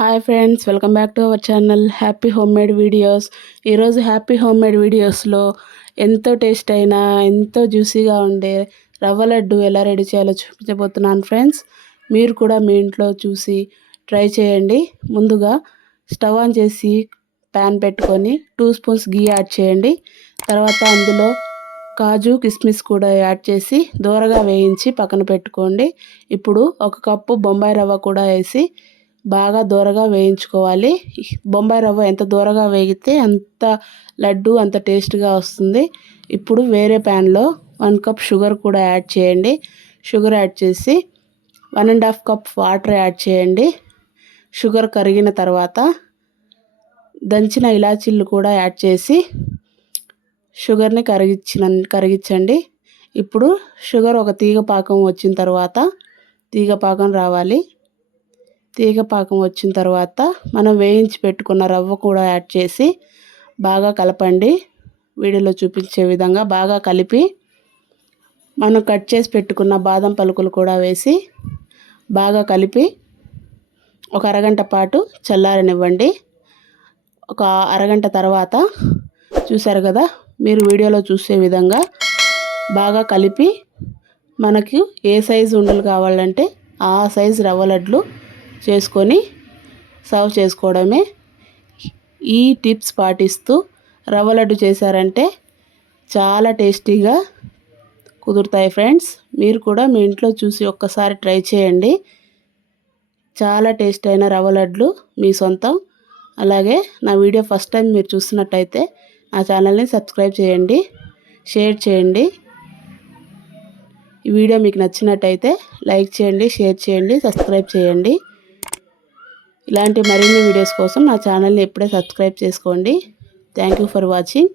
Hi friends, welcome back to our channel happy home made videos. ఈరోజు happy home made వీడియోస్లో ఎంతో taste అయినా ఎంతో జ్యూసీగా ఉండే రవ్వ లడ్డు ఎలా రెడీ చేయాలో చూపించబోతున్నాను ఫ్రెండ్స్. మీరు కూడా మీ ఇంట్లో చూసి ట్రై చేయండి. ముందుగా స్టవ్ ఆన్ చేసి ప్యాన్ పెట్టుకొని 2 స్పూన్స్ గీ యాడ్ చేయండి. తర్వాత అందులో కాజు కిస్మిస్ కూడా యాడ్ చేసి దోరగా వేయించి పక్కన పెట్టుకోండి. ఇప్పుడు 1 కప్పు బొంబాయి రవ్వ కూడా వేసి బాగా దోరగా వేయించుకోవాలి. బొంబాయి రవ్వ ఎంత దోరగా వేగితే అంత లడ్డు అంత టేస్ట్గా వస్తుంది. ఇప్పుడు వేరే ప్యాన్లో 1 కప్ షుగర్ కూడా యాడ్ చేయండి. షుగర్ యాడ్ చేసి 1.5 కప్ వాటర్ యాడ్ చేయండి. షుగర్ కరిగిన తర్వాత దంచిన ఇలాచీలు కూడా యాడ్ చేసి షుగర్ని కరిగించండి. ఇప్పుడు షుగర్ ఒక తీగ పాకం వచ్చిన తర్వాత తీగ పాకం వచ్చిన తర్వాత మనం వేయించి పెట్టుకున్న రవ్వ కూడా యాడ్ చేసి బాగా కలపండి. వీడియోలో చూపించే విధంగా బాగా కలిపి మనం కట్ చేసి పెట్టుకున్న బాదం పలుకులు కూడా వేసి బాగా కలిపి ఒక అరగంట పాటు చల్లారనివ్వండి. ఒక అరగంట తర్వాత చూసారు కదా, మీరు వీడియోలో చూసే విధంగా బాగా కలిపి మనకు ఏ సైజు ఉండలు కావాలంటే ఆ సైజు రవ్వ లడ్లు చేసుకొని సర్వ్ చేసుకోవడమే. ఈ టిప్స్ పాటిస్తూ రవ్వ లడ్డు చేశారంటే చాలా టేస్టీగా కుదురుతాయి ఫ్రెండ్స్. మీరు కూడా మీ ఇంట్లో చూసి ఒక్కసారి ట్రై చేయండి. చాలా టేస్ట్ అయిన రవ్వ లడ్లు మీ సొంతం. అలాగే నా వీడియో ఫస్ట్ టైం మీరు చూస్తున్నట్టయితే నా ఛానల్ని సబ్స్క్రైబ్ చేయండి, షేర్ చేయండి. ఈ వీడియో మీకు నచ్చినట్టయితే లైక్ చేయండి, షేర్ చేయండి, సబ్స్క్రైబ్ చేయండి. ఇలాంటి మరిన్ని వీడియోస్ కోసం నా ఛానల్ని ఇప్పుడే సబ్స్క్రైబ్ చేసుకోండి. Thank you for watching.